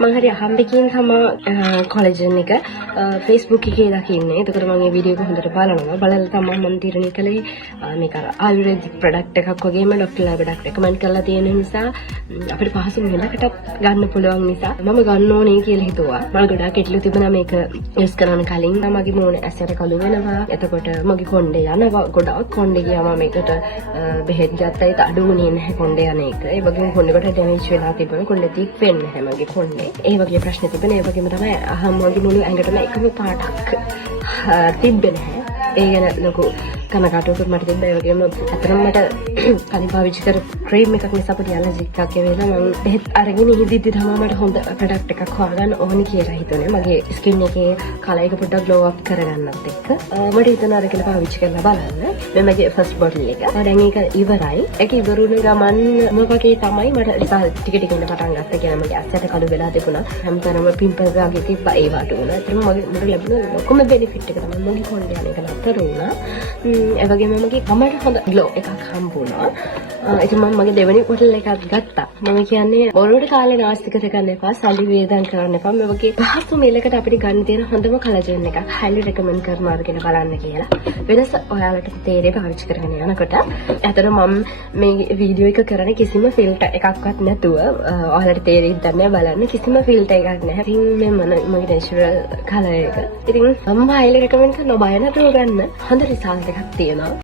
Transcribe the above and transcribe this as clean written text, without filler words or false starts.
මම හරි අහම්බකින් තමයි කොලෙජන් එක Facebook එකේ දකින්නේ. ඒකට මම මේ වීඩියෝ එක හොඳට බලනවා. බලලා තමයි මම තීරණය කළේ මේක ආයුර්වේදික් ප්‍රොඩක්ට් එකක් වගේම ડોක්ටර්ලා ගොඩක් රෙකමන්ඩ් කරලා තියෙන නිසා අපිට පහසු මිලකට ගන්න පුළුවන් නිසා මම ගන්න ඕනේ කියලා හිතුවා. මම ගොඩාක් කෙටලු තිබුණා මේක යූස් කරන්න කලින්. මගේ මූණ ඇසට කළු වෙනවා. එතකොට මගේ කොණ්ඩේ යනවා. ගොඩාක් කොණ්ඩේ ගියාම මේකට බෙහෙත් ගත්තා. ඒක අඩු වුණේ නැහැ කොණ්ඩේ යන එක. ඒ වගේම කොණ්ඩේ කොට ඩැමේජ් වෙලා තිබුණා. කොණ්ඩේ තික් වෙන්නේ නැහැ මගේ කොණ්ඩේ. ඒ වගේ ප්‍රශ්න තිබුණා. ඒ වගේම තමයි මගේ මුළු ඇඟටම එකම පාටක් තිබ්බේ නැහැ. ඒ ගැන ලොකු කනගාටුවකුත් මට තිබ්බා. ඒ වගේම අතරම මට කලින් පාවිච්චි කර ක්‍රීම් එකක් නිසා පොඩි ඇලර්ජික් එකක් වෙලා මම බෙහෙත් අරගෙන ඉඳිද්දි තමයි මට හොඳ ප්‍රොඩක්ට් එකක් හොයාගන්න ඕනි කියලා හිතුනේ. මගේ ස්කින් එකේ කලර් එක පොඩ්ඩක් ග්ලෝ අප් කරගන්නත් එක්ක මට හිතුණා අරගෙන පාවිච්චි කරලා බලන්න. මේ මගේ ෆස්ට් බොටල් එක. දැන් ඒක ඉවරයි. ඒක ඉවරුන ගමන් මොකකේ තමයි මට රිසල්ට් ටික ටික එන්න පටන් ගත්තා. කියලා මගේ ඇස්සට කළු වෙලා තිබුණා. හැමතැනම පිම්පල්ස් වගේ තිබ්බා. ඒ වට උනා. ඒතරම මට ලැබුණ ලොකුම බෙනිෆිට් එක තමයි මගේ කොණ්ඩේ යන එක නතර වුණා. ඒ වගේම මගේ කමට හොඳ ග්ලෝ එකක් හම්බුණා. ඉතින් මම මගේ දෙවෙනි බොටල් එකක් ගත්තා. මම කියන්නේ බොරුවට කාලේ නාස්ති කරගන්න එපා. සල්ලි වේදන් කරන්න එපා. මේ වගේ පහසු මිලකට අපිට ගන්න තියෙන හොඳම කොලජන් එකක්. highly recommend කරනවා අරගෙන බලන්න කියලා. වෙනස ඔයාලට තේරෙයි පාවිච්චි කරගෙන යනකොට. ඇත්තට මම මේ වීඩියෝ එක කරන්නේ කිසිම ෆිල්ටර් එකක්වත් නැතුව ඔයාලට තේරෙයිද නැහැ බලන්න. කිසිම ෆිල්ටර් එකක් නැහැ. ඉතින් මේ මගේ natural color එක. ඉතින් මම highly recommend කරනවා බය නැතුව ගන්න. හොඳ රිසල්ට් එකක් තියෙනවා.